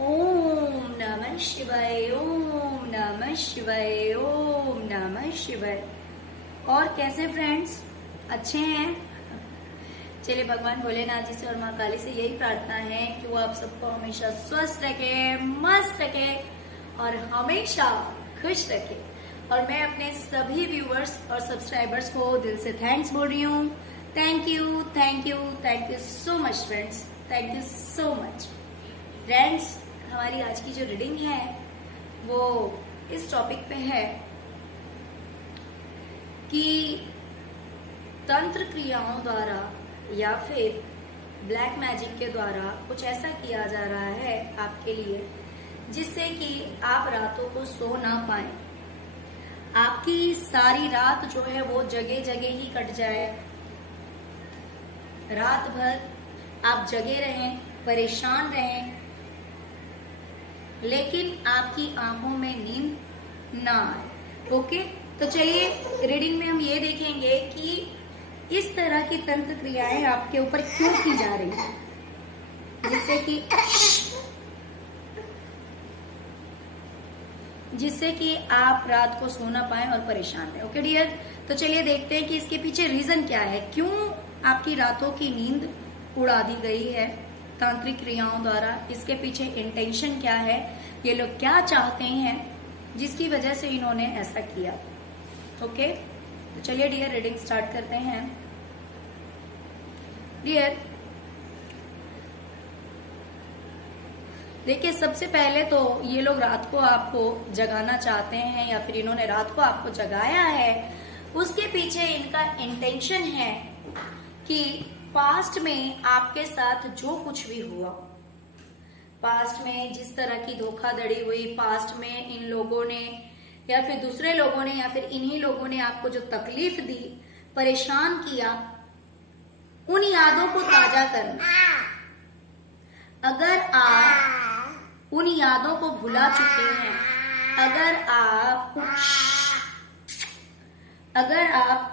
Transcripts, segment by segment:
ओम नमः शिवाय, ओम नमः शिवाय, ओम नमः शिवाय। और कैसे फ्रेंड्स, अच्छे हैं? चलिए भगवान भोलेनाथ जी से और माँ काली से यही प्रार्थना है कि वो आप सबको हमेशा स्वस्थ रखे, मस्त रखे और हमेशा खुश रखे। और मैं अपने सभी व्यूवर्स और सब्सक्राइबर्स को दिल से थैंक्स बोल रही हूँ। Thank you, thank you, thank you so much friends, thank you so much friends. हमारी आज की जो रीडिंग है वो इस टॉपिक पे है कि तंत्र क्रियाओं द्वारा या फिर ब्लैक मैजिक के द्वारा कुछ ऐसा किया जा रहा है आपके लिए जिससे कि आप रातों को सो ना पाए। आपकी सारी रात जो है वो जगह जगह ही कट जाए, रात भर आप जगे रहें, परेशान रहें, लेकिन आपकी आंखों में नींद ना आए। ओके, तो चलिए रीडिंग में हम ये देखेंगे कि इस तरह की तंत्र क्रियाएं आपके ऊपर क्यों की जा रही है जिससे कि आप रात को सो ना पाए और परेशान रहे। ओके डियर, तो चलिए देखते हैं कि इसके पीछे रीजन क्या है, क्यों आपकी रातों की नींद उड़ा दी गई है तांत्रिक क्रियाओं द्वारा। इसके पीछे इंटेंशन क्या है, ये लोग क्या चाहते हैं जिसकी वजह से इन्होंने ऐसा किया। ओके, तो चलिए डियर रीडिंग स्टार्ट करते हैं। डियर देखिए, सबसे पहले तो ये लोग रात को आपको जगाना चाहते हैं या फिर इन्होंने रात को आपको जगाया है, उसके पीछे इनका इंटेंशन है कि पास्ट में आपके साथ जो कुछ भी हुआ, पास्ट में जिस तरह की धोखाधड़ी हुई, पास्ट में इन लोगों ने या फिर दूसरे लोगों ने या फिर इन्हीं लोगों ने आपको जो तकलीफ दी, परेशान किया, उन यादों को ताजा करना। अगर आप उन यादों को भुला चुके हैं, अगर आप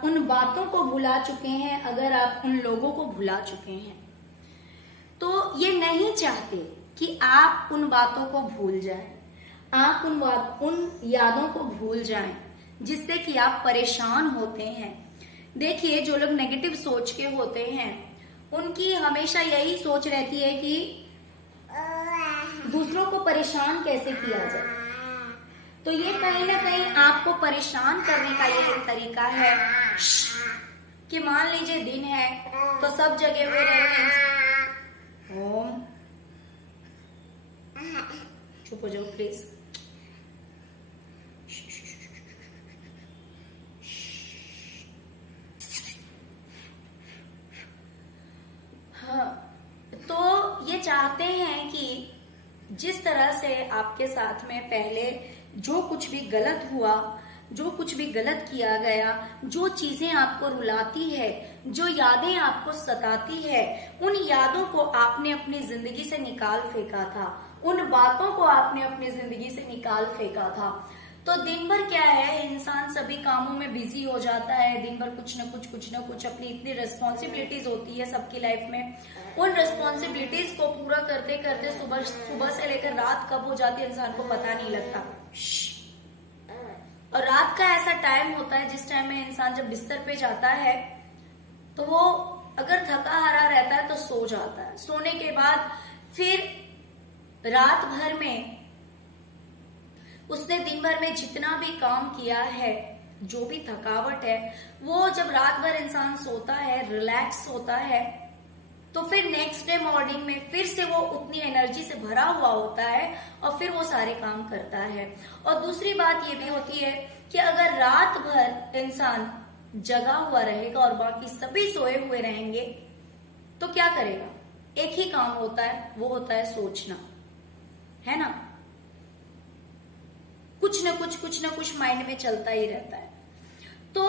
उन बातों को भुला चुके हैं, अगर आप उन लोगों को भुला चुके हैं, तो ये नहीं चाहते कि आप उन बातों को भूल जाएं, आप उन यादों को भूल जाएं जिससे कि आप परेशान होते हैं। देखिए, जो लोग नेगेटिव सोच के होते हैं उनकी हमेशा यही सोच रहती है कि दूसरों को परेशान कैसे किया जाए। तो ये कहीं ना कहीं आपको परेशान करने का ये एक तरीका है कि मान लीजिए दिन है तो सब जगह हुए रहते हैं। ओम, चुप हो जाओ प्लीज। हाँ, तो ये चाहते हैं कि जिस तरह से आपके साथ में पहले जो कुछ भी गलत हुआ, जो कुछ भी गलत किया गया, जो चीजें आपको रुलाती है, जो यादें आपको सताती है, उन यादों को आपने अपनी जिंदगी से निकाल फेंका था, उन बातों को आपने अपनी जिंदगी से निकाल फेंका था। तो दिन भर क्या है, इंसान सभी कामों में बिजी हो जाता है, दिन भर कुछ न कुछ अपनी इतनी रिस्पॉन्सिबिलिटीज होती है सबकी लाइफ में। उन रिस्पॉन्सिबिलिटीज को पूरा करते करते सुबह से लेकर रात कब हो जाती है इंसान को पता नहीं लगता। और रात का ऐसा टाइम होता है जिस टाइम में इंसान जब बिस्तर पे जाता है तो वो अगर थका हारा रहता है तो सो जाता है। सोने के बाद फिर रात भर में उसने दिन भर में जितना भी काम किया है, जो भी थकावट है, वो जब रात भर इंसान सोता है, रिलैक्स होता है, तो फिर नेक्स्ट डे मॉर्निंग में फिर से वो उतनी एनर्जी से भरा हुआ होता है और फिर वो सारे काम करता है। और दूसरी बात ये भी होती है कि अगर रात भर इंसान जगा हुआ रहेगा और बाकी सभी सोए हुए रहेंगे तो क्या करेगा? एक ही काम होता है, वो होता है सोचना, है ना। कुछ न कुछ माइंड में चलता ही रहता है। तो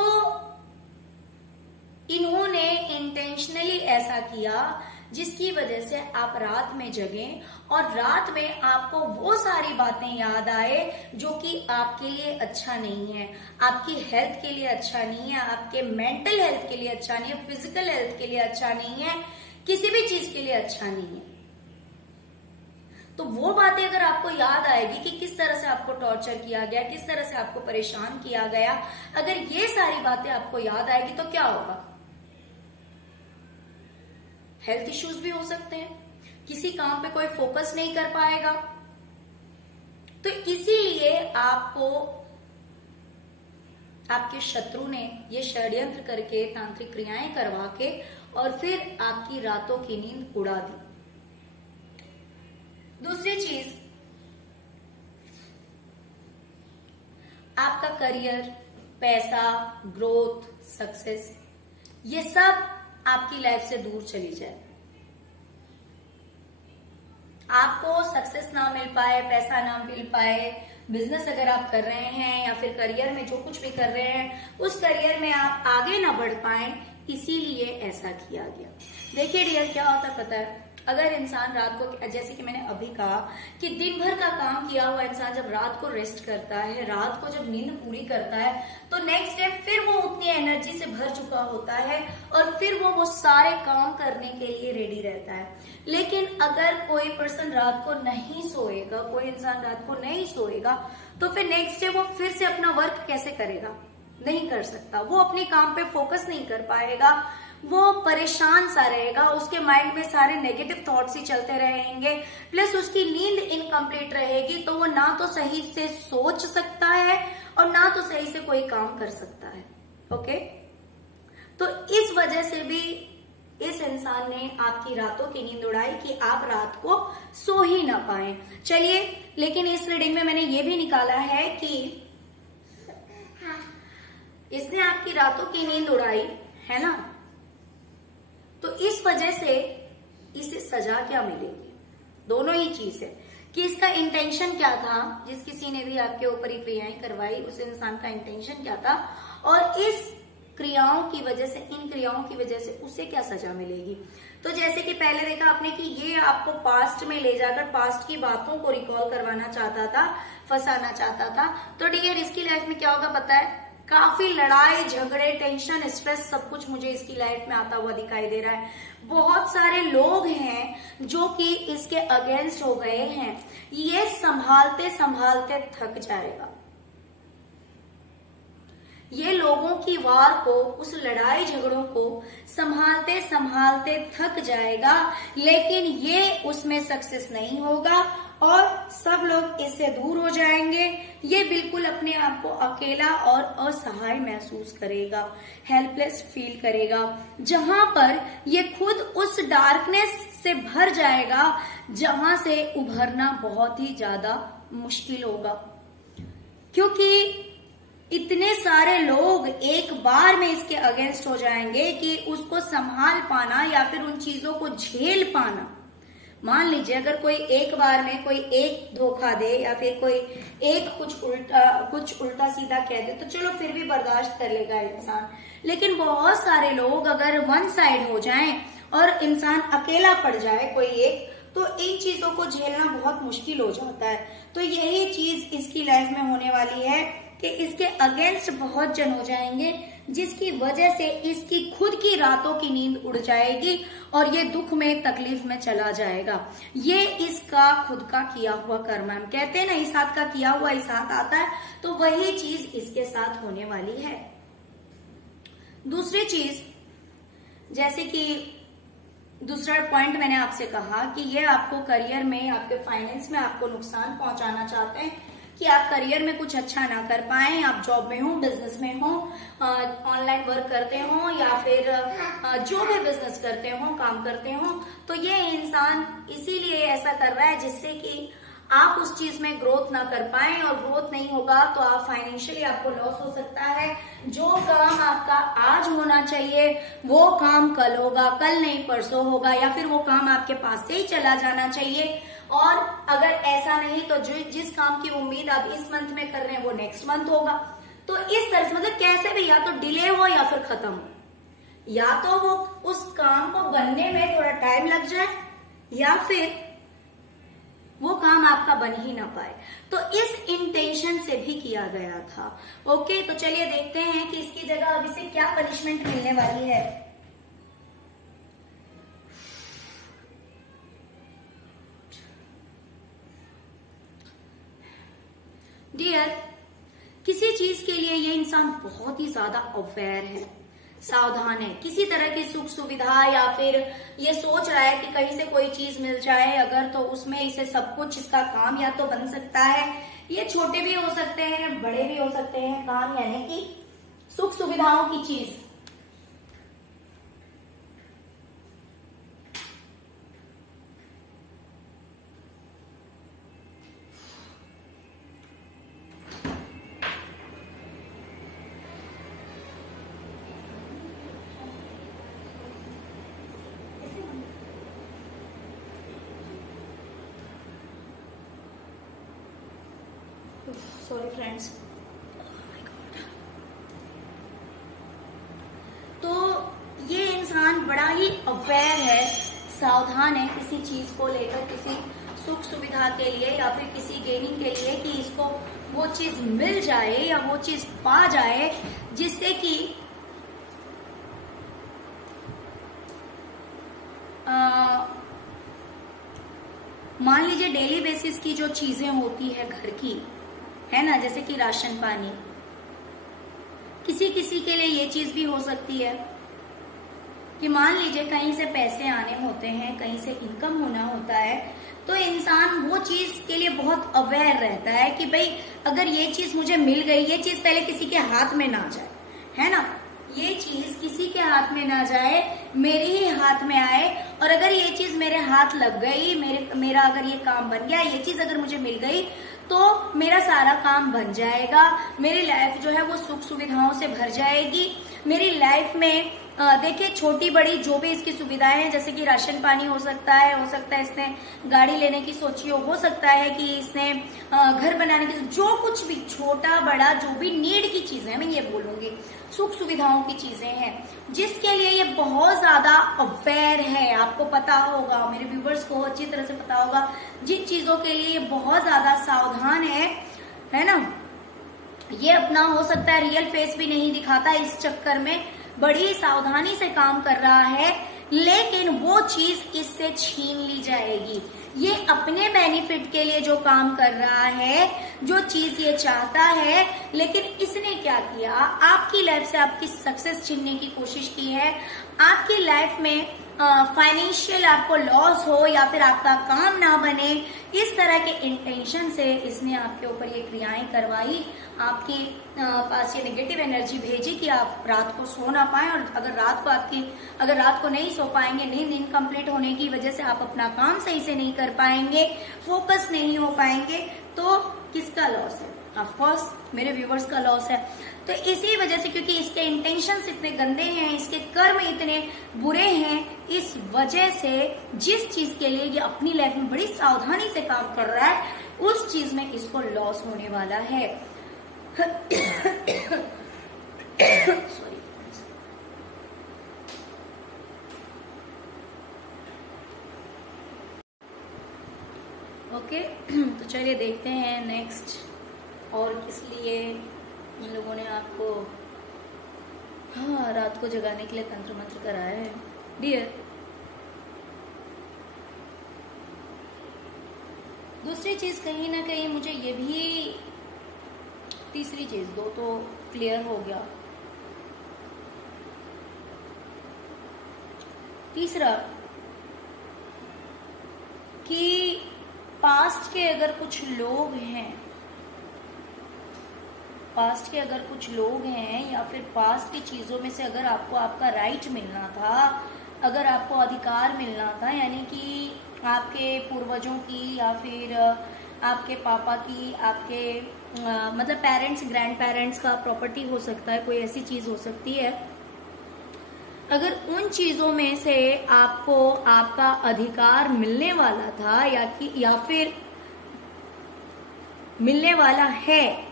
इन्होंने इंटेंशनली ऐसा किया जिसकी वजह से आप रात में जगें और रात में आपको वो सारी बातें याद आए जो कि आपके लिए अच्छा नहीं है, आपकी हेल्थ के लिए अच्छा नहीं है, आपके मेंटल हेल्थ के लिए अच्छा नहीं है, फिजिकल हेल्थ के लिए अच्छा नहीं है, किसी भी चीज के लिए अच्छा नहीं है। तो वो बातें अगर आपको याद आएगी कि किस तरह से आपको टॉर्चर किया गया, किस तरह से आपको परेशान किया गया, अगर ये सारी बातें आपको याद आएगी तो क्या होगा? हेल्थ इश्यूज भी हो सकते हैं, किसी काम पे कोई फोकस नहीं कर पाएगा। तो इसीलिए आपको आपके शत्रु ने ये षड्यंत्र करके तांत्रिक क्रियाएं करवा के और फिर आपकी रातों की नींद उड़ा दी। दूसरी चीज, आपका करियर, पैसा, ग्रोथ, सक्सेस, ये सब आपकी लाइफ से दूर चली जाए। आपको सक्सेस ना मिल पाए, पैसा ना मिल पाए, बिजनेस अगर आप कर रहे हैं या फिर करियर में जो कुछ भी कर रहे हैं उस करियर में आप आगे ना बढ़ पाए, इसीलिए ऐसा किया गया। देखिए डियर, क्या होता है पता है, अगर इंसान रात को, जैसे कि मैंने अभी कहा कि दिन भर का काम किया हुआ इंसान जब रात को रेस्ट करता है, रात को जब नींद पूरी करता है, तो नेक्स्ट डे फिर वो उतनी एनर्जी से भर चुका होता है और फिर वो सारे काम करने के लिए रेडी रहता है। लेकिन अगर कोई पर्सन रात को नहीं सोएगा, कोई इंसान रात को नहीं सोएगा, तो फिर नेक्स्ट डे वो फिर से अपना वर्क कैसे करेगा? नहीं कर सकता। वो अपने काम पे फोकस नहीं कर पाएगा, वो परेशान सा रहेगा, उसके माइंड में सारे नेगेटिव थॉट्स ही चलते रहेंगे, प्लस उसकी नींद इनकम्प्लीट रहेगी, तो वो ना तो सही से सोच सकता है और ना तो सही से कोई काम कर सकता है। ओके, तो इस वजह से भी इस इंसान ने आपकी रातों की नींद उड़ाई कि आप रात को सो ही ना पाए। चलिए, लेकिन इस रीडिंग में मैंने ये भी निकाला है कि इसने आपकी रातों की नींद उड़ाई है ना, तो इस वजह से इसे सजा क्या मिलेगी? दोनों ही चीज है कि इसका इंटेंशन क्या था, जिस किसी ने भी आपके ऊपर ये क्रियाएं करवाई उस इंसान का इंटेंशन क्या था, और इस क्रियाओं की वजह से, इन क्रियाओं की वजह से उसे क्या सजा मिलेगी। तो जैसे कि पहले देखा आपने कि ये आपको पास्ट में ले जाकर पास्ट की बातों को रिकॉल करवाना चाहता था, फंसाना चाहता था। तो डियर, इसकी लाइफ में क्या होगा पता है? काफी लड़ाई झगड़े, टेंशन, स्ट्रेस, सब कुछ मुझे इसकी लाइफ में आता हुआ दिखाई दे रहा है। बहुत सारे लोग हैं जो कि इसके अगेंस्ट हो गए हैं। ये संभालते संभालते थक जाएगा। ये लोगों की वार को, उस लड़ाई झगड़ों को संभालते संभालते थक जाएगा, लेकिन ये उसमें सक्सेस नहीं होगा और सब लोग इससे दूर हो जाएंगे। ये बिल्कुल अपने आप को अकेला और असहाय महसूस करेगा, हेल्पलेस फील करेगा, जहां पर ये खुद उस डार्कनेस से भर जाएगा जहां से उभरना बहुत ही ज्यादा मुश्किल होगा, क्योंकि इतने सारे लोग एक बार में इसके अगेंस्ट हो जाएंगे कि उसको संभाल पाना या फिर उन चीजों को झेल पाना। मान लीजिए अगर कोई एक बार में कोई एक धोखा दे या फिर कोई एक कुछ उल्टा सीधा कह दे तो चलो फिर भी बर्दाश्त कर लेगा इंसान, लेकिन बहुत सारे लोग अगर वन साइड हो जाएं और इंसान अकेला पड़ जाए कोई एक, तो इन चीजों को झेलना बहुत मुश्किल हो जाता है। तो यही चीज इसकी लाइफ में होने वाली है कि इसके अगेंस्ट बहुत जन हो जाएंगे, जिसकी वजह से इसकी खुद की रातों की नींद उड़ जाएगी और ये दुख में, तकलीफ में चला जाएगा। ये इसका खुद का किया हुआ कर्म है। हम कहते हैं ना, इस हाथ का किया हुआ इस हाथ आता है, तो वही चीज इसके साथ होने वाली है। दूसरी चीज, जैसे कि दूसरा पॉइंट मैंने आपसे कहा कि ये आपको करियर में, आपके फाइनेंस में आपको नुकसान पहुंचाना चाहते हैं कि आप करियर में कुछ अच्छा ना कर पाए, आप जॉब में हो, बिजनेस में हो, ऑनलाइन वर्क करते हो या फिर जो भी बिजनेस करते हो, काम करते हो, तो ये इंसान इसीलिए ऐसा कर रहा है जिससे कि आप उस चीज में ग्रोथ ना कर पाए, और ग्रोथ नहीं होगा तो आप फाइनेंशियली आपको लॉस हो सकता है। जो काम आपका आज होना चाहिए वो काम कल होगा, कल नहीं परसों होगा, या फिर वो काम आपके पास से ही चला जाना चाहिए। और अगर ऐसा नहीं तो जिस काम की उम्मीद आप इस मंथ में कर रहे हैं वो नेक्स्ट मंथ होगा। तो इस तरह से मतलब कैसे भी या तो डिले हो या फिर खत्म हो, या तो वो उस काम को बनने में थोड़ा टाइम लग जाए या फिर वो काम आपका बन ही ना पाए। तो इस इंटेंशन से भी किया गया था। ओके, तो चलिए देखते हैं कि इसकी जगह अब इसे क्या पनिशमेंट मिलने वाली है। डियर, किसी चीज के लिए ये इंसान बहुत ही ज्यादा अवेयर है, सावधान है। किसी तरह की सुख सुविधा या फिर ये सोच रहा है कि कहीं से कोई चीज मिल जाए अगर, तो उसमें इसे सब कुछ इसका काम या तो बन सकता है। ये छोटे भी हो सकते हैं, बड़े भी हो सकते हैं काम, यानी कि सुख सुविधाओं की चीज। Sorry friends. तो ये इंसान बड़ा ही अवेयर है, सावधान है किसी चीज को लेकर, किसी सुख सुविधा के लिए या फिर किसी गेनिंग के लिए कि इसको वो चीज मिल जाए या वो चीज पा जाए, जिससे कि मान लीजिए डेली बेसिस की जो चीजें होती है घर की, है ना, जैसे कि राशन पानी, किसी किसी के लिए ये चीज भी हो सकती है कि मान लीजिए कहीं से पैसे आने होते हैं, कहीं से इनकम होना होता है, तो इंसान वो चीज के लिए बहुत अवेयर रहता है कि भाई अगर ये चीज मुझे मिल गई, ये चीज पहले किसी के हाथ में ना जाए, है ना, ये चीज किसी के हाथ में ना जाए, मेरे ही हाथ में आए। और अगर ये चीज मेरे हाथ लग गई, मेरा अगर ये काम बन गया, ये चीज अगर मुझे मिल गई, तो मेरा सारा काम बन जाएगा, मेरी लाइफ जो है वो सुख सुविधाओं से भर जाएगी। मेरी लाइफ में देखिए छोटी बड़ी जो भी इसकी सुविधाएं हैं, जैसे कि राशन पानी हो सकता है इसने गाड़ी लेने की सोची हो सकता है कि इसने घर बनाने की, जो कुछ भी छोटा बड़ा जो भी नीड की चीजें हैं, मैं ये बोलूंगी सुख सुविधाओं की चीजें हैं, जिसके लिए ये बहुत ज्यादा अवेयर है। आपको पता होगा, मेरे व्यूवर्स को अच्छी तरह से पता होगा, जिन चीजों के लिए ये बहुत ज्यादा सावधान है ना, ये अपना हो सकता है रियल फेस भी नहीं दिखाता, इस चक्कर में बड़ी सावधानी से काम कर रहा है, लेकिन वो चीज इससे छीन ली जाएगी। ये अपने बेनिफिट के लिए जो काम कर रहा है, जो चीज ये चाहता है, लेकिन इसने क्या किया, आपकी लाइफ से आपकी सक्सेस छीनने की कोशिश की है। आपकी लाइफ में फाइनेंशियल आपको लॉस हो या फिर आपका काम ना बने, इस तरह के इंटेंशन से इसने आपके ऊपर ये क्रियाएं करवाई, आपके पास ये नेगेटिव एनर्जी भेजी कि आप रात को सो ना पाए। और अगर रात को नहीं सो पाएंगे, नींद इनकम्प्लीट होने की वजह से आप अपना काम सही से नहीं कर पाएंगे, फोकस नहीं हो पाएंगे, तो किसका लॉस है? ऑफ कोर्स मेरे व्यूवर्स का लॉस है। तो इसी वजह से, क्योंकि इसके इंटेंशंस इतने गंदे हैं, इसके कर्म इतने बुरे हैं, इस वजह से जिस चीज के लिए ये अपनी लाइफ में बड़ी सावधानी से काम कर रहा है, उस चीज में इसको लॉस होने वाला है। सॉरी। ओके, तो चलिए देखते हैं नेक्स्ट और किस लिए इन लोगों ने आपको रात को जगाने के लिए तंत्र मंत्र कराया है। डियर, दूसरी चीज कहीं ना कहीं मुझे ये भी, तीसरी चीज, दो तो क्लियर हो गया, तीसरा कि पास्ट के अगर कुछ लोग हैं, या फिर पास्ट की चीजों में से अगर आपको आपका राइट मिलना था, अगर आपको अधिकार मिलना था, यानी कि आपके पूर्वजों की या फिर आपके पापा की, आपके मतलब पेरेंट्स, ग्रैंड पेरेंट्स का प्रॉपर्टी हो सकता है, कोई ऐसी चीज हो सकती है, अगर उन चीजों में से आपको आपका अधिकार मिलने वाला था या फिर मिलने वाला है,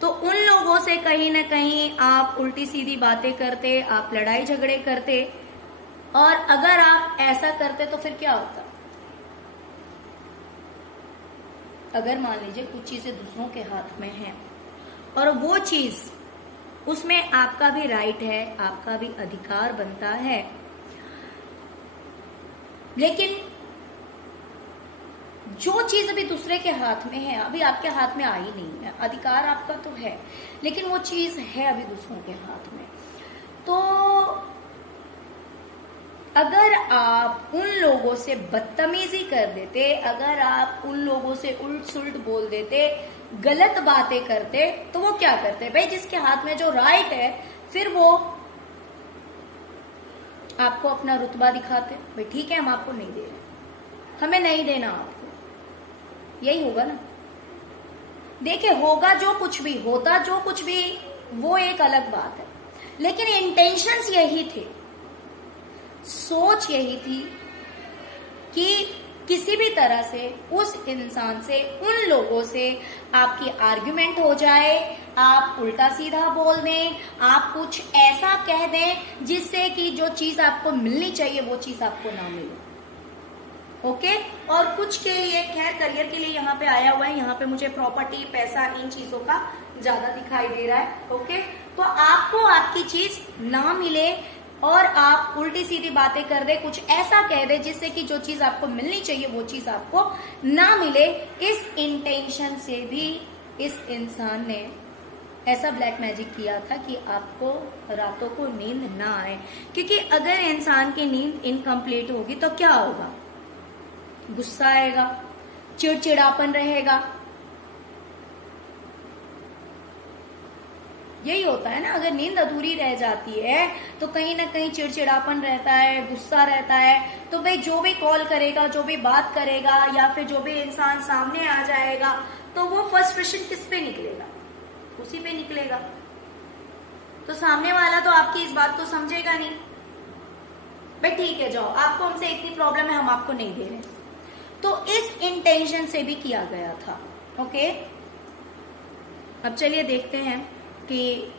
तो उन लोगों से कहीं ना कहीं आप उल्टी सीधी बातें करते, आप लड़ाई झगड़े करते। और अगर आप ऐसा करते तो फिर क्या होता? अगर मान लीजिए कुछ चीजें दूसरों के हाथ में हैं और वो चीज, उसमें आपका भी राइट है, आपका भी अधिकार बनता है, लेकिन जो चीज अभी दूसरे के हाथ में है अभी आपके हाथ में आई नहीं है, अधिकार आपका तो है लेकिन वो चीज है अभी दूसरों के हाथ में। तो अगर आप उन लोगों से बदतमीजी कर देते, अगर आप उन लोगों से उल्ट सुल्ट बोल देते, गलत बातें करते, तो वो क्या करते भाई, जिसके हाथ में जो राइट है फिर वो आपको अपना रुतबा दिखाते, भाई ठीक है हम आपको नहीं दे रहे, हमें नहीं देना आपको, यही होगा ना। देखिए होगा जो कुछ भी, होता जो कुछ भी वो एक अलग बात है, लेकिन इंटेंशंस यही थे, सोच यही थी कि किसी भी तरह से उस इंसान से, उन लोगों से आपकी आर्ग्यूमेंट हो जाए, आप उल्टा सीधा बोल दें, आप कुछ ऐसा कह दें जिससे कि जो चीज आपको मिलनी चाहिए वो चीज आपको ना मिले। ओके, और कुछ के लिए खैर करियर के लिए यहाँ पे आया हुआ है, यहाँ पे मुझे प्रॉपर्टी, पैसा, इन चीजों का ज्यादा दिखाई दे रहा है। ओके, तो आपको आपकी चीज ना मिले और आप उल्टी सीधी बातें कर दे, कुछ ऐसा कह दे जिससे कि जो चीज आपको मिलनी चाहिए वो चीज आपको ना मिले, इस इंटेंशन से भी इस इंसान ने ऐसा ब्लैक मैजिक किया था कि आपको रातों को नींद ना आए। क्योंकि अगर इंसान की नींद इनकम्प्लीट होगी तो क्या होगा, गुस्सा आएगा, चिड़चिड़ापन रहेगा, यही होता है ना। अगर नींद अधूरी रह जाती है तो कहीं ना कहीं चिड़चिड़ापन रहता है, गुस्सा रहता है, तो भाई जो भी कॉल करेगा, जो भी बात करेगा या फिर जो भी इंसान सामने आ जाएगा तो वो फ्रस्ट्रेशन किस पे निकलेगा, उसी पे निकलेगा। तो सामने वाला तो आपकी इस बात को समझेगा नहीं, भाई ठीक है जाओ, आपको हमसे इतनी प्रॉब्लम है, हम आपको नहीं दे रहे। तो इस इंटेंशन से भी किया गया था। ओके, अब चलिए देखते हैं कि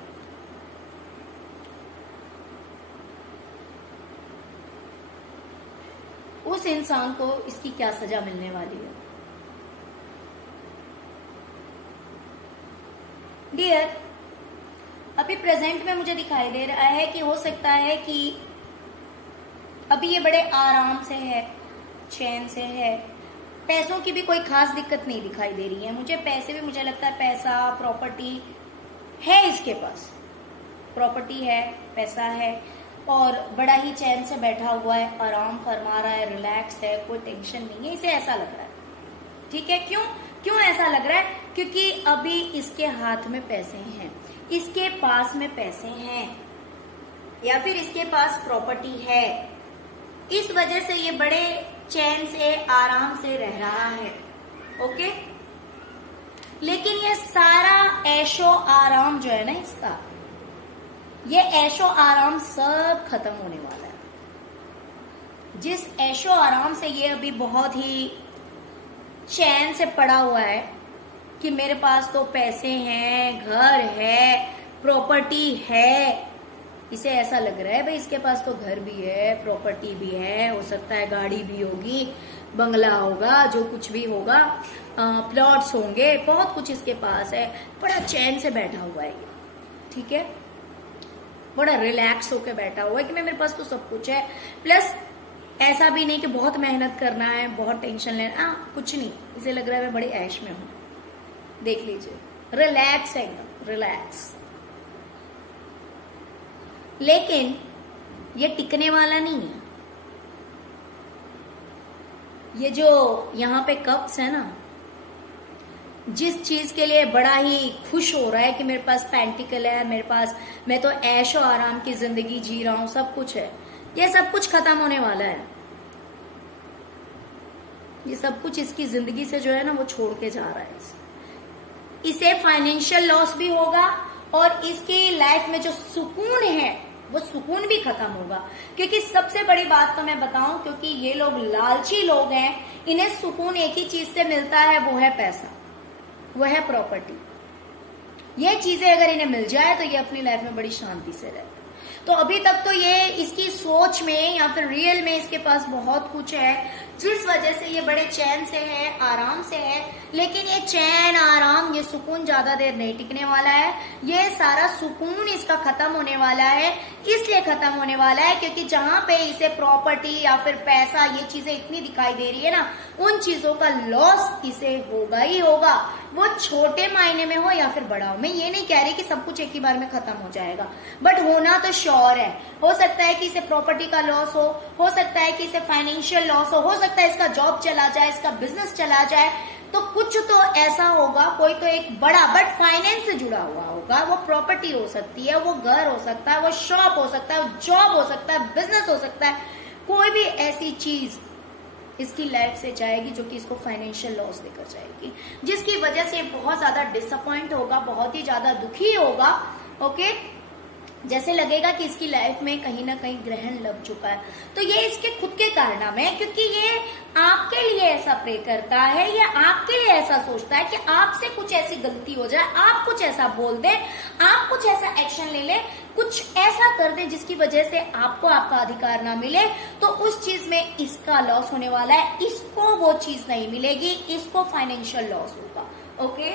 उस इंसान को इसकी क्या सजा मिलने वाली है। डियर, अभी प्रेजेंट में मुझे दिखाई दे रहा है कि हो सकता है कि अभी ये बड़े आराम से है, चैन से है, पैसों की भी कोई खास दिक्कत नहीं दिखाई दे रही है मुझे। पैसे भी मुझे लगता है, पैसा, प्रॉपर्टी है इसके पास, प्रॉपर्टी है, पैसा है और बड़ा ही चैन से बैठा हुआ है, आराम फरमा रहा है, रिलैक्स है, कोई टेंशन नहीं है, इसे ऐसा लग रहा है। ठीक है, क्यों ऐसा लग रहा है, क्योंकि अभी इसके हाथ में पैसे हैं, इसके पास में पैसे हैं या फिर इसके पास प्रॉपर्टी है, इस वजह से ये बड़े चैन से, आराम से रह रहा है। ओके, लेकिन ये सारा ऐशो आराम जो है ना इसका, ये ऐशो आराम सब खत्म होने वाला है। जिस ऐशो आराम से ये अभी बहुत ही चैन से पड़ा हुआ है कि मेरे पास तो पैसे हैं, घर है, प्रॉपर्टी है, इसे ऐसा लग रहा है भाई इसके पास तो घर भी है, प्रॉपर्टी भी है, हो सकता है गाड़ी भी होगी, बंगला होगा, जो कुछ भी होगा, प्लॉट्स होंगे, बहुत कुछ इसके पास है, बड़ा चैन से बैठा हुआ है ये। ठीक है, बड़ा रिलैक्स होके बैठा हुआ है कि मेरे पास तो सब कुछ है, प्लस ऐसा भी नहीं कि बहुत मेहनत करना है, बहुत टेंशन लेना, कुछ नहीं, इसे लग रहा है मैं बड़ी ऐश में हूं। देख लीजिए, रिलैक्स है एकदम, रिलैक्स। लेकिन ये टिकने वाला नहीं है। ये जो यहाँ पे कप्स है ना, जिस चीज के लिए बड़ा ही खुश हो रहा है कि मेरे पास पेंटिकल है, मेरे पास, मैं तो ऐशो आराम की जिंदगी जी रहा हूं, सब कुछ है, ये सब कुछ खत्म होने वाला है। ये सब कुछ इसकी जिंदगी से जो है ना वो छोड़ के जा रहा है। इसे फाइनेंशियल लॉस भी होगा और इसकी लाइफ में जो सुकून है वो सुकून भी खत्म होगा। क्योंकि सबसे बड़ी बात तो मैं बताऊं, क्योंकि ये लोग लालची लोग हैं, इन्हें सुकून एक ही चीज से मिलता है, वो है पैसा, वो है प्रॉपर्टी। ये चीजें अगर इन्हें मिल जाए तो ये अपनी लाइफ में बड़ी शांति से रहते। तो अभी तक तो ये इसकी सोच में या फिर रियल में इसके पास बहुत कुछ है, जिस वजह से ये बड़े चैन से है, आराम से है। लेकिन ये चैन, आराम, ये सुकून ज्यादा देर नहीं टिकने वाला है। ये सारा सुकून इसका खत्म होने वाला है। इसलिए खत्म होने वाला है क्योंकि जहां पे इसे प्रॉपर्टी या फिर पैसा, ये चीजें इतनी दिखाई दे रही है ना, उन चीजों का लॉस इसे होगा ही होगा, वो छोटे मायने में हो या फिर बड़ा हो। मैं ये नहीं कह रही कि सब कुछ एक ही बार में खत्म हो जाएगा, बट होना तो श्योर है। हो सकता है कि इसे प्रॉपर्टी का लॉस हो सकता है कि इसे फाइनेंशियल लॉस हो सकता है इसका जॉब चला जाए, इसका बिजनेस चला जाए, तो कुछ तो ऐसा होगा, कोई तो एक बड़ा, बट फाइनेंस से जुड़ा हुआ होगा। वो प्रॉपर्टी हो सकती है, वो घर हो सकता है, वो शॉप हो सकता है, वो जॉब हो सकता है, बिजनेस हो सकता है, कोई भी ऐसी चीज इसकी लाइफ से जाएगी जो कि इसको फाइनेंशियल लॉस देकर जाएगी, जिसकी वजह से बहुत ज्यादा डिसअपॉइंट होगा, बहुत ही ज्यादा दुखी होगा। ओके, जैसे लगेगा कि इसकी लाइफ में कहीं ना कहीं ग्रहण लग चुका है। तो ये इसके खुद के कारनामे है, क्योंकि ये आपके लिए ऐसा प्रे करता है, या आपके लिए ऐसा सोचता है कि आपसे कुछ ऐसी गलती हो जाए, आप कुछ ऐसा बोल दें, आप कुछ ऐसा एक्शन ले लें, कुछ ऐसा कर दें जिसकी वजह से आपको आपका अधिकार ना मिले, तो उस चीज में इसका लॉस होने वाला है, इसको वो चीज नहीं मिलेगी, इसको फाइनेंशियल लॉस होगा। ओके,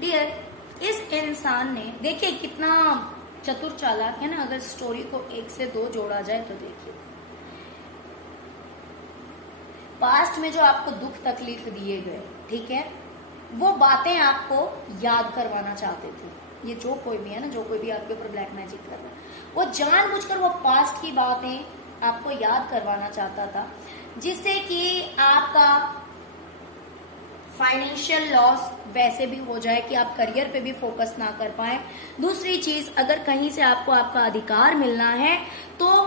डियर, इस इंसान ने, देखिए कितना चतुर चालाक है ना। अगर स्टोरी को 1 से 2 जोड़ा जाए तो देखिए, पास्ट में जो आपको दुख तकलीफ दिए गए, ठीक है, वो बातें आपको याद करवाना चाहते थे। ये जो कोई भी है ना, जो कोई भी आपके ऊपर ब्लैक मैजिक कर रहा है, वो जानबूझकर वो पास्ट की बातें आपको याद करवाना चाहता था, जिससे कि आपका फाइनेंशियल लॉस वैसे भी हो जाए कि आप करियर पे भी फोकस ना कर पाए। दूसरी चीज, अगर कहीं से आपको आपका अधिकार मिलना है तो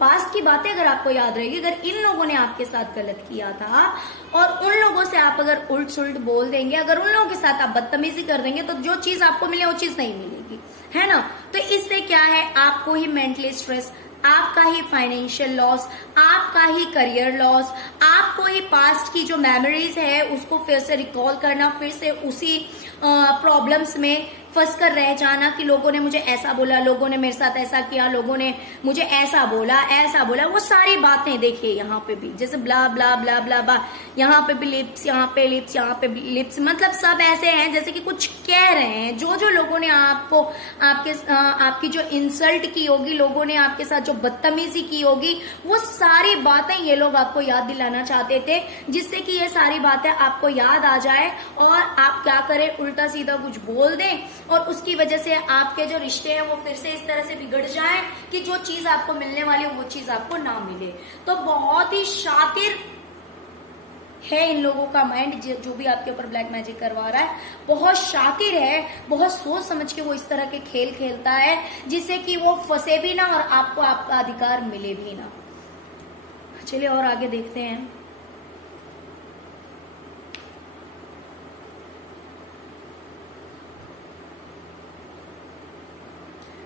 पास्ट की बातें अगर आपको याद रहेगी, अगर इन लोगों ने आपके साथ गलत किया था और उन लोगों से आप अगर उल्ट सुल्ट बोल देंगे, अगर उन लोगों के साथ आप बदतमीजी कर देंगे, तो जो चीज आपको मिले वो चीज नहीं मिलेगी, है ना। तो इससे क्या है, आपको ही मेंटली स्ट्रेस, आपका ही फाइनेंशियल लॉस, आपका ही करियर लॉस, आपको ही पास्ट की जो मेमोरीज है उसको फिर से रिकॉल करना, फिर से उसी प्रॉब्लम्स में फंस कर रह जाना कि लोगों ने मुझे ऐसा बोला, लोगों ने मेरे साथ ऐसा किया, लोगों ने मुझे ऐसा बोला, वो सारी बातें देखिए यहाँ पे भी, जैसे ब्ला ब्ला ब्ला ब्ला ब्ला, यहाँ पे भी लिप्स, यहाँ पे लिप्स, यहाँ पे भी लिप्स, मतलब सब ऐसे हैं जैसे कि कुछ कह रहे हैं। जो लोगों ने आपको आपकी जो इंसल्ट की होगी, लोगों ने आपके साथ जो बदतमीजी की होगी, वो सारी बातें ये लोग आपको याद दिलाना चाहते थे, जिससे कि ये सारी बातें आपको याद आ जाए और आप क्या करें, उल्टा सीधा कुछ बोल दें, और उसकी वजह से आपके जो रिश्ते हैं वो फिर से इस तरह से बिगड़ जाएं कि जो चीज आपको मिलने वाली है वो चीज आपको ना मिले। तो बहुत ही शातिर है इन लोगों का माइंड, जो भी आपके ऊपर ब्लैक मैजिक करवा रहा है, बहुत शातिर है, बहुत सोच समझ के वो इस तरह के खेल खेलता है, जिससे कि वो फंसे भी ना और आपको आपका अधिकार मिले भी ना। चलिए और आगे देखते हैं।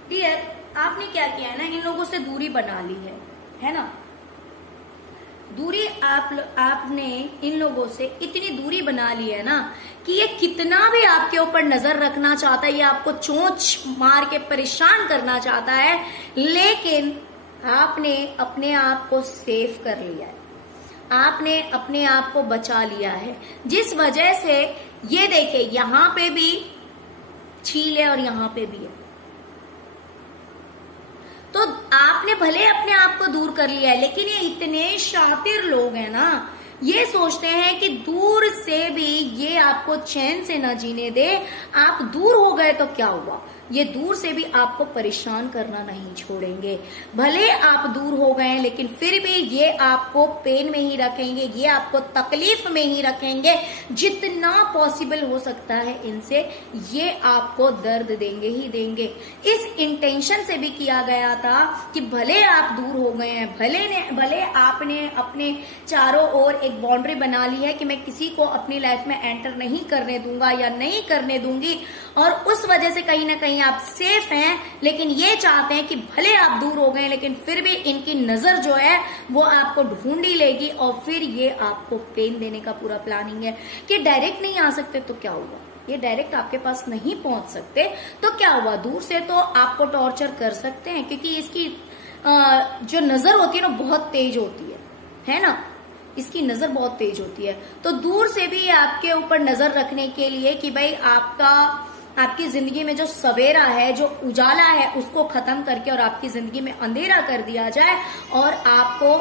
डियर, आपने क्या किया है ना, इन लोगों से दूरी बना ली है ना। दूरी आपने इन लोगों से इतनी दूरी बना ली है ना कि ये कितना भी आपके ऊपर नजर रखना चाहता है, ये आपको चोंच मार के परेशान करना चाहता है, लेकिन आपने अपने आप को सेफ कर लिया है, आपने अपने आप को बचा लिया है, जिस वजह से ये देखिए यहाँ पे भी छील है और यहाँ पे भी है। तो आपने भले अपने आप को दूर कर लिया है, लेकिन ये इतने शातिर लोग हैं ना, ये सोचते हैं कि दूर से भी ये आपको चैन से ना जीने दे। आप दूर हो गए तो क्या हुआ, ये दूर से भी आपको परेशान करना नहीं छोड़ेंगे। भले आप दूर हो गए लेकिन फिर भी ये आपको पेन में ही रखेंगे, ये आपको तकलीफ में ही रखेंगे, जितना पॉसिबल हो सकता है इनसे ये आपको दर्द देंगे ही देंगे। इस इंटेंशन से भी किया गया था कि भले आप दूर हो गए हैं, भले आपने अपने चारों ओर एक बाउंड्री बना ली है कि मैं किसी को अपनी लाइफ में एंटर नहीं करने दूंगा या नहीं करने दूंगी, और उस वजह से कहीं ना कहीं आप सेफ हैं, लेकिन ये चाहते हैं कि भले आप दूर हो गए लेकिन फिर भी इनकी नजर जो है वो आपको ढूंढ ही लेगी, और फिर ये आपको पेन देने का पूरा प्लानिंग है कि डायरेक्ट नहीं आ सकते तो क्या हुआ, ये डायरेक्ट आपके पास नहीं पहुंच सकते तो क्या हुआ, दूर से तो आपको टॉर्चर कर सकते हैं, क्योंकि इसकी जो नजर होती है ना बहुत तेज होती है ना। इसकी नजर बहुत तेज होती है। तो दूर से भी आपके ऊपर नजर रखने के लिए कि भाई आपकी जिंदगी में जो सवेरा है, जो उजाला है, उसको खत्म करके और आपकी जिंदगी में अंधेरा कर दिया जाए और आपको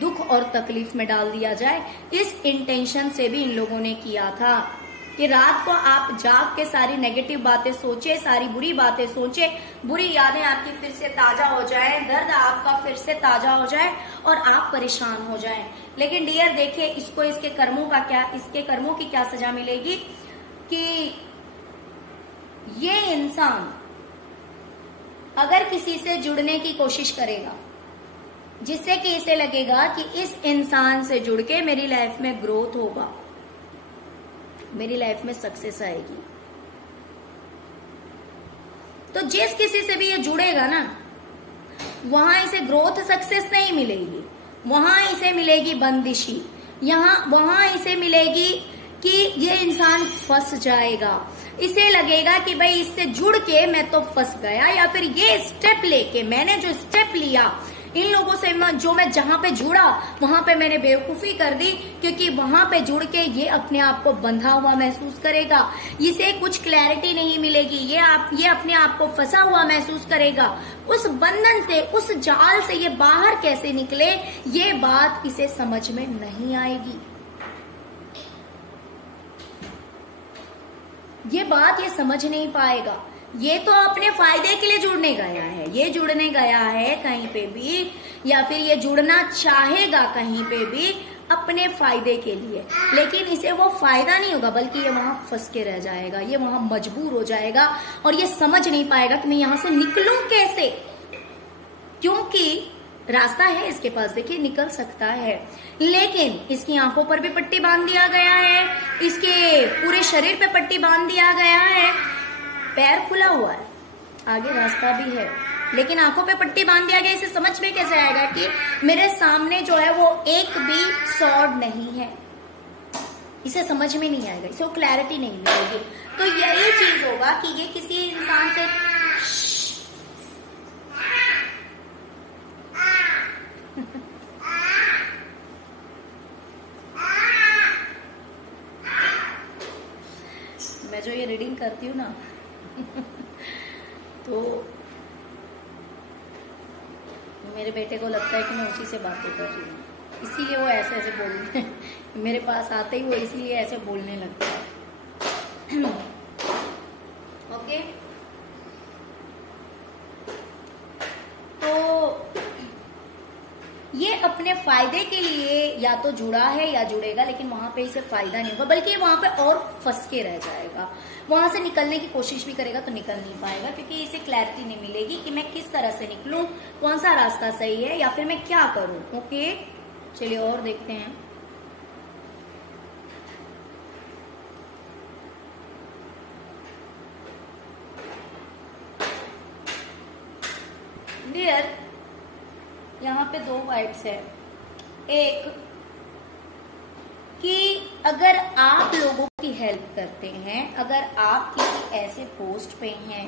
दुख और तकलीफ में डाल दिया जाए, इस इंटेंशन से भी इन लोगों ने किया था कि रात को आप जाग के सारी नेगेटिव बातें सोचे, सारी बुरी बातें सोचे, बुरी यादें आपकी फिर से ताजा हो जाए, दर्द आपका फिर से ताजा हो जाए और आप परेशान हो जाएं। लेकिन डियर देखिए, इसको इसके कर्मों की क्या सजा मिलेगी कि ये इंसान अगर किसी से जुड़ने की कोशिश करेगा जिससे कि इसे लगेगा कि इस इंसान से जुड़ के मेरी लाइफ में ग्रोथ होगा, मेरी लाइफ में सक्सेस आएगी, तो जिस किसी से भी ये जुड़ेगा ना, वहां इसे ग्रोथ सक्सेस नहीं मिलेगी, वहां इसे मिलेगी बंदिशी, वहां इसे मिलेगी कि ये इंसान फंस जाएगा। इसे लगेगा कि भाई इससे जुड़ के मैं तो फंस गया, या फिर ये स्टेप लेके, मैंने जो स्टेप लिया, इन लोगों से जो मैं जहां पे जुड़ा वहां पे मैंने बेवकूफी कर दी, क्योंकि वहां पे जुड़ के ये अपने आप को बंधा हुआ महसूस करेगा, इसे कुछ क्लैरिटी नहीं मिलेगी, ये अपने आप को फंसा हुआ महसूस करेगा। उस बंधन से, उस जाल से ये बाहर कैसे निकले, ये बात इसे समझ में नहीं आएगी। ये बात ये समझ नहीं पाएगा। ये तो अपने फायदे के लिए जुड़ने गया है, ये जुड़ने गया है कहीं पे भी, या फिर ये जुड़ना चाहेगा कहीं पे भी अपने फायदे के लिए, लेकिन इसे वो फायदा नहीं होगा, बल्कि ये वहां फंस के रह जाएगा, ये वहां मजबूर हो जाएगा और ये समझ नहीं पाएगा कि मैं यहां से निकलूं कैसे, क्योंकि रास्ता है इसके पास, देखिए निकल सकता है, लेकिन इसकी आंखों पर भी पट्टी बांध दिया गया है, इसके पूरे शरीर पे पट्टी बांध दिया गया है, पैर खुला हुआ है, आगे रास्ता भी है, लेकिन आंखों पे पट्टी बांध दिया गया। इसे समझ में कैसे आएगा कि मेरे सामने जो है वो एक भी सॉर्ड नहीं है, इसे समझ में नहीं आएगा, इसे वो क्लैरिटी नहीं मिलेगी। तो यही चीज होगा कि ये किसी इंसान से मैं जो ये रीडिंग करती हूँ ना तो मेरे बेटे को लगता है कि मैं उसी से बातें कर रही हूँ, इसीलिए वो ऐसे ऐसे बोलने मेरे पास आते ही वो इसलिए ऐसे बोलने लगता है। ओके, तो ये अपने फायदे के लिए या तो जुड़ा है या जुड़ेगा, लेकिन वहां पे इसे फायदा नहीं होगा, बल्कि वहां पे और फंस के रह जाएगा। वहां से निकलने की कोशिश भी करेगा तो निकल नहीं पाएगा, क्योंकि इसे क्लैरिटी नहीं मिलेगी कि मैं किस तरह से निकलूं, कौन सा रास्ता सही है, या फिर मैं क्या करूं। ओके, चलिए और देखते हैं। डियर, यहाँ पे दो वाइब्स है। एक कि अगर आप लोगों की हेल्प करते हैं, अगर आप किसी ऐसे पोस्ट पे हैं,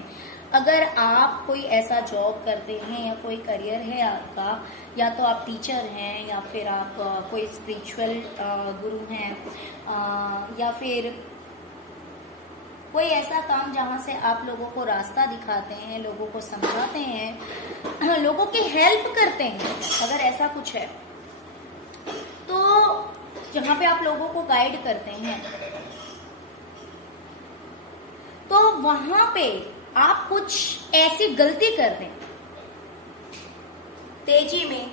अगर आप कोई ऐसा जॉब करते हैं या कोई करियर है आपका, या तो आप टीचर हैं या फिर आप कोई स्पिरिचुअल गुरु हैं, या फिर कोई ऐसा काम जहां से आप लोगों को रास्ता दिखाते हैं, लोगों को समझाते हैं, लोगों की हेल्प करते हैं, अगर ऐसा कुछ है तो जहां पे आप लोगों को गाइड करते हैं, तो वहां पे आप कुछ ऐसी गलती कर दें, तेजी में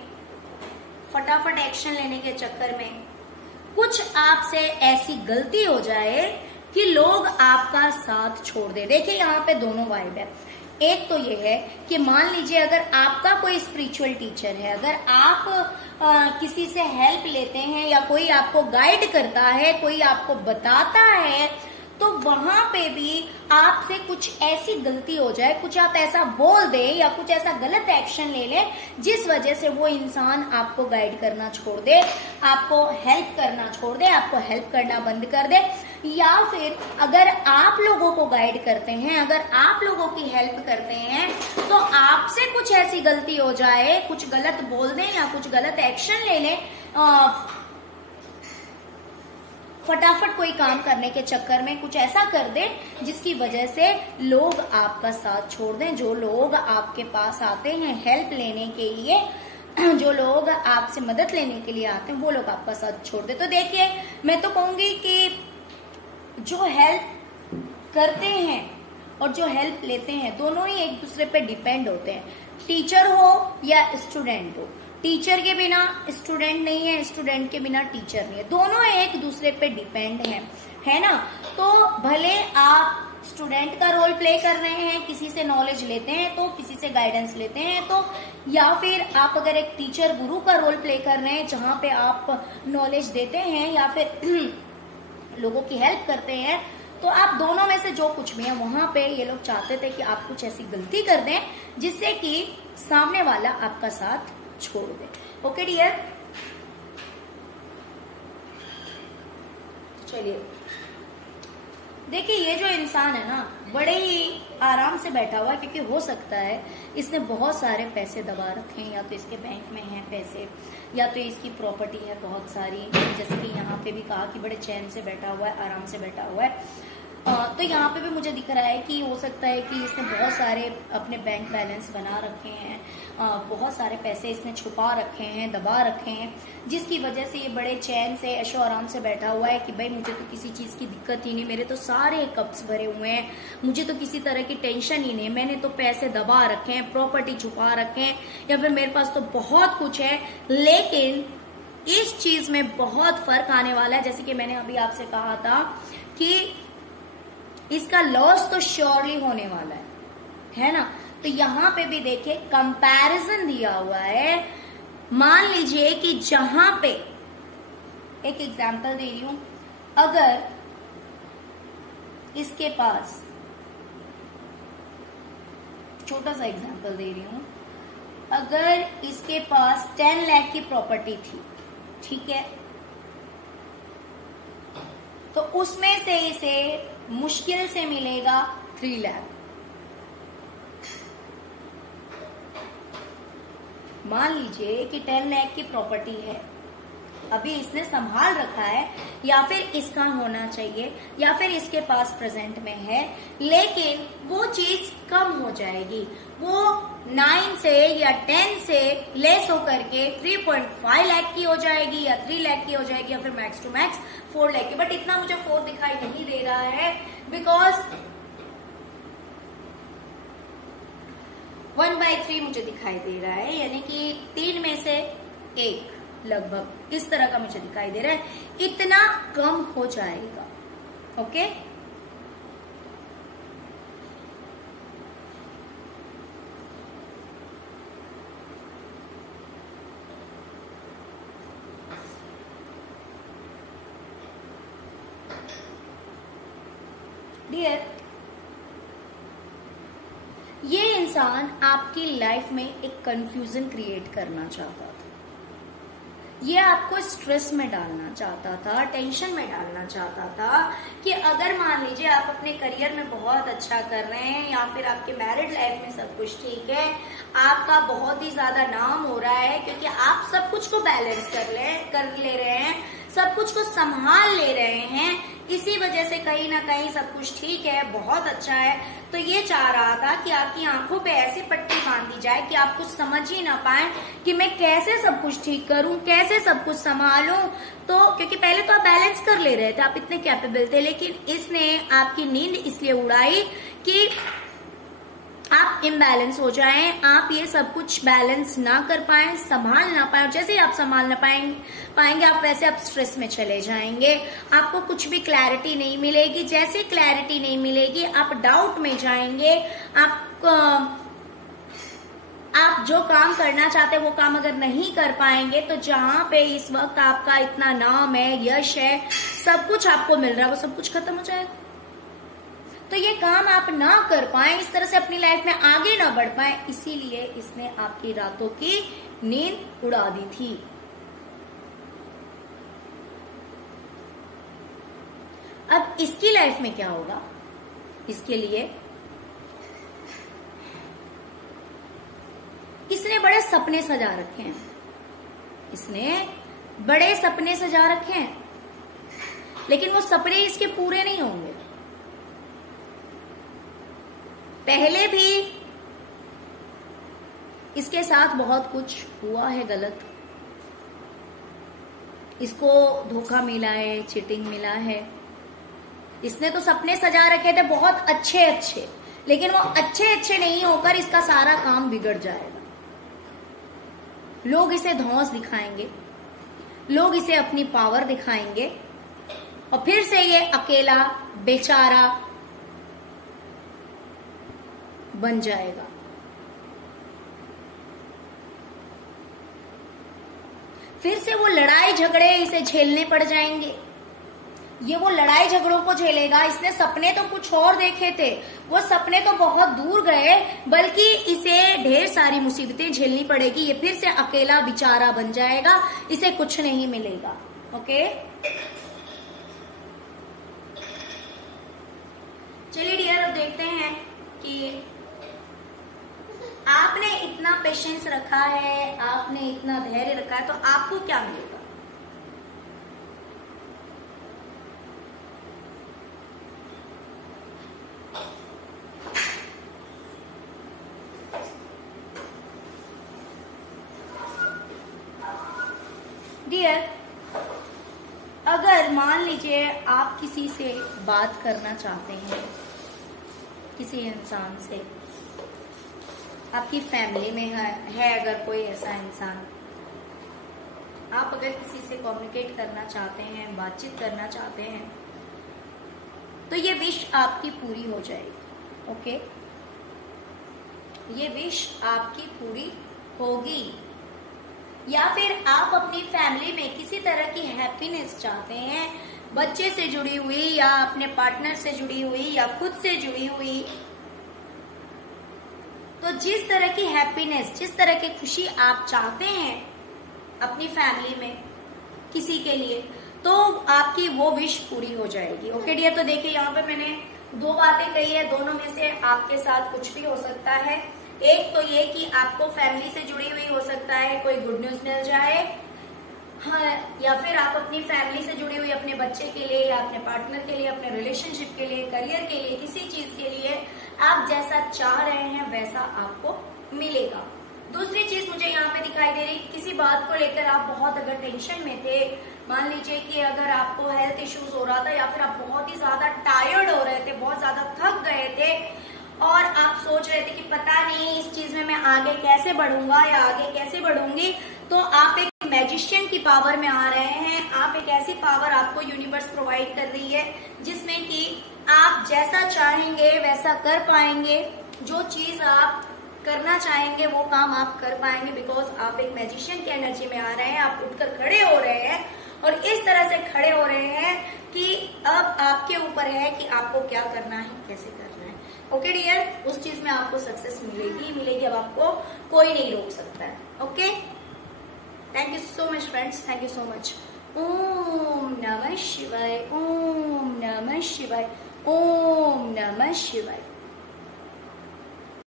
फटाफट एक्शन लेने के चक्कर में कुछ आपसे ऐसी गलती हो जाए कि लोग आपका साथ छोड़ दे। देखिए यहाँ पे दोनों वाइब है। एक तो ये है कि मान लीजिए अगर आपका कोई स्पिरिचुअल टीचर है, अगर आप किसी से हेल्प लेते हैं या कोई आपको गाइड करता है, कोई आपको बताता है, तो वहां पे भी आपसे कुछ ऐसी गलती हो जाए, कुछ आप ऐसा बोल दें या कुछ ऐसा गलत एक्शन ले लें जिस वजह से वो इंसान आपको गाइड करना छोड़ दे, आपको हेल्प करना छोड़ दे, आपको हेल्प करना बंद कर दे। या फिर अगर आप लोगों को गाइड करते हैं, अगर आप लोगों की हेल्प करते हैं, तो आपसे कुछ ऐसी गलती हो जाए, कुछ गलत बोल दें या कुछ गलत एक्शन ले लें फटाफट कोई काम करने के चक्कर में कुछ ऐसा कर दे जिसकी वजह से लोग आपका साथ छोड़ दें। जो लोग आपके पास आते हैं हेल्प लेने के लिए, जो लोग आपसे मदद लेने के लिए आते हैं, वो लोग आपका साथ छोड़ दे। तो देखिए, मैं तो कहूंगी कि जो हेल्प करते हैं और जो हेल्प लेते हैं दोनों ही एक दूसरे पे डिपेंड होते हैं। टीचर हो या स्टूडेंट हो, टीचर के बिना स्टूडेंट नहीं है, स्टूडेंट के बिना टीचर नहीं है, दोनों एक दूसरे पे डिपेंड है ना। तो भले आप स्टूडेंट का रोल प्ले कर रहे हैं, किसी से नॉलेज लेते हैं तो, किसी से गाइडेंस लेते हैं तो, या फिर आप अगर एक टीचर गुरु का रोल प्ले कर रहे हैं जहां पे आप नॉलेज देते हैं या फिर लोगों की हेल्प करते हैं, तो आप दोनों में से जो कुछ भी है, वहां पे ये लोग चाहते थे कि आप कुछ ऐसी गलती कर दें जिससे कि सामने वाला आपका साथ छोड़ दे। ओके डियर, चलिए देखिए, ये जो इंसान है ना बड़े ही आराम से बैठा हुआ है, क्योंकि हो सकता है इसने बहुत सारे पैसे दबा रखे हैं, या तो इसके बैंक में हैं पैसे, या तो इसकी प्रॉपर्टी है बहुत सारी, जैसे कि यहाँ पे भी कहा कि बड़े चैन से बैठा हुआ है, आराम से बैठा हुआ है। तो यहाँ पे भी मुझे दिख रहा है कि हो सकता है कि इसने बहुत सारे अपने बैंक बैलेंस बना रखे हैं, बहुत सारे पैसे इसने छुपा रखे हैं, दबा रखे हैं, जिसकी वजह से ये बड़े चैन से ऐशो आराम से बैठा हुआ है कि भाई मुझे तो किसी चीज की दिक्कत ही नहीं, मेरे तो सारे कप्स भरे हुए हैं, मुझे तो किसी तरह की टेंशन ही नहीं, मैंने तो पैसे दबा रखे हैं, प्रॉपर्टी छुपा रखे हैं, या फिर मेरे पास तो बहुत कुछ है। लेकिन इस चीज में बहुत फर्क आने वाला है, जैसे कि मैंने अभी आपसे कहा था कि इसका लॉस तो श्योरली होने वाला है ना। तो यहाँ पे भी देखिए कंपैरिजन दिया हुआ है। मान लीजिए कि जहां पे, एक एग्जांपल दे रही हूं, अगर इसके पास, छोटा सा एग्जांपल दे रही हूं, अगर इसके पास 10 लाख की प्रॉपर्टी थी, ठीक है, तो उसमें से इसे मुश्किल से मिलेगा 3 लाख। मान लीजिए कि 10 लाख की प्रॉपर्टी है, अभी इसने संभाल रखा है, या फिर इसका होना चाहिए, या फिर इसके पास प्रेजेंट में है, लेकिन वो चीज कम हो जाएगी, वो 9 से या 10 से लेस होकर के 3.5 लाख की हो जाएगी, या 3 लाख की हो जाएगी, या फिर मैक्स टू मैक्स 4 लाख की। बट इतना मुझे 4 दिखाई नहीं दे रहा है, बिकॉज 1/3 मुझे दिखाई दे रहा है, यानी कि 3 में से 1 लगभग इस तरह का मुझे दिखाई दे रहा है, इतना कम हो जाएगा। ओके, डियर, ये इंसान आपकी लाइफ में एक कंफ्यूजन क्रिएट करना चाहता था, ये आपको स्ट्रेस में डालना चाहता था, टेंशन में डालना चाहता था कि अगर मान लीजिए आप अपने करियर में बहुत अच्छा कर रहे हैं, या फिर आपके मैरिड लाइफ में सब कुछ ठीक है, आपका बहुत ही ज्यादा नाम हो रहा है क्योंकि आप सब कुछ को बैलेंस कर ले रहे हैं, सब कुछ को संभाल ले रहे हैं, इसी वजह से कहीं ना कहीं सब कुछ ठीक है, बहुत अच्छा है। तो ये चाह रहा था कि आपकी आंखों पे ऐसी पट्टी बांध दी जाए कि आप कुछ समझ ही ना पाए कि मैं कैसे सब कुछ ठीक करूं, कैसे सब कुछ संभालूं। तो क्योंकि पहले तो आप बैलेंस कर ले रहे थे, आप इतने कैपेबल थे, लेकिन इसने आपकी नींद इसलिए उड़ाई कि आप इम्बैलेंस हो जाएं, आप ये सब कुछ बैलेंस ना कर पाए, संभाल ना पाए, और जैसे ही आप संभाल ना पाएंगे आप वैसे आप स्ट्रेस में चले जाएंगे, आपको कुछ भी क्लैरिटी नहीं मिलेगी, जैसे क्लैरिटी नहीं मिलेगी आप डाउट में जाएंगे, आप जो काम करना चाहते हैं वो काम अगर नहीं कर पाएंगे, तो जहां पे इस वक्त आपका इतना नाम है, यश है, सब कुछ आपको मिल रहा है, वो सब कुछ खत्म हो जाएगा। तो ये काम आप ना कर पाए, इस तरह से अपनी लाइफ में आगे ना बढ़ पाए, इसीलिए इसने आपकी रातों की नींद उड़ा दी थी। अब इसकी लाइफ में क्या होगा, इसके लिए इसने बड़े सपने सजा रखे हैं, इसने बड़े सपने सजा रखे हैं, लेकिन वो सपने इसके पूरे नहीं होंगे। पहले भी इसके साथ बहुत कुछ हुआ है गलत, इसको धोखा मिला है, चीटिंग मिला है। इसने तो सपने सजा रखे थे बहुत अच्छे अच्छे, लेकिन वो अच्छे अच्छे नहीं होकर इसका सारा काम बिगड़ जाएगा। लोग इसे धौंस दिखाएंगे, लोग इसे अपनी पावर दिखाएंगे और फिर से ये अकेला बेचारा बन जाएगा। फिर से वो लड़ाई झगड़े इसे झेलने पड़ जाएंगे। ये वो लड़ाई झगड़ों को झेलेगा। इसने सपने तो कुछ और देखे थे, वो सपने तो बहुत दूर गए, बल्कि इसे ढेर सारी मुसीबतें झेलनी पड़ेगी। ये फिर से अकेला बेचारा बन जाएगा, इसे कुछ नहीं मिलेगा। ओके, चलिए डियर, अब देखते हैं कि आपने इतना पेशेंस रखा है, आपने इतना धैर्य रखा है, तो आपको क्या मिलेगा। डियर, अगर मान लीजिए आप किसी से बात करना चाहते हैं, किसी इंसान से, आपकी फैमिली में है अगर कोई ऐसा इंसान, आप अगर किसी से कम्युनिकेट करना चाहते हैं, बातचीत करना चाहते हैं, तो ये विश आपकी पूरी हो जाएगी। ओके, ये विश आपकी पूरी होगी। या फिर आप अपनी फैमिली में किसी तरह की हैप्पीनेस चाहते हैं, बच्चे से जुड़ी हुई या अपने पार्टनर से जुड़ी हुई या खुद से जुड़ी हुई, तो जिस तरह की हैप्पीनेस, जिस तरह की खुशी आप चाहते हैं अपनी फैमिली में किसी के लिए, तो आपकी वो विश पूरी हो जाएगी। ओके डियर, तो देखिए यहाँ पे मैंने दो बातें कही है, दोनों में से आपके साथ कुछ भी हो सकता है। एक तो ये कि आपको फैमिली से जुड़ी हुई हो सकता है कोई गुड न्यूज मिल जाए, हाँ, या फिर आप अपनी फैमिली से जुड़ी हुई अपने बच्चे के लिए या अपने पार्टनर के लिए, अपने रिलेशनशिप के लिए, करियर के लिए, किसी चीज के लिए आप जैसा चाह रहे हैं वैसा आपको मिलेगा। दूसरी चीज मुझे यहाँ पे दिखाई दे रही, किसी बात को लेकर आप बहुत अगर टेंशन में थे, मान लीजिए कि अगर आपको हेल्थ इश्यूज हो रहा था या फिर आप बहुत ही ज्यादा टायर्ड हो रहे थे, बहुत ज्यादा थक गए थे और आप सोच रहे थे कि पता नहीं इस चीज में मैं आगे कैसे बढ़ूंगा या आगे कैसे बढ़ूंगी, तो आप एक मैजिशियन की पावर में आ रहे हैं। आप एक ऐसी पावर आपको यूनिवर्स प्रोवाइड कर रही है जिसमें कि आप जैसा चाहेंगे वैसा कर पाएंगे। जो चीज आप करना चाहेंगे वो काम आप कर पाएंगे, बिकॉज आप एक मैजिशियन की एनर्जी में आ रहे हैं। आप उठकर खड़े हो रहे हैं और इस तरह से खड़े हो रहे हैं कि अब आपके ऊपर है कि आपको क्या करना है, कैसे करना है। ओके डियर, उस चीज में आपको सक्सेस मिलेगी मिलेगी। अब आपको कोई नहीं रोक सकता है। Okay, thank you so much friends, thank you so much. Om नमः शिवाय, ओम नमः शिवाय, ओम नमः शिवाय।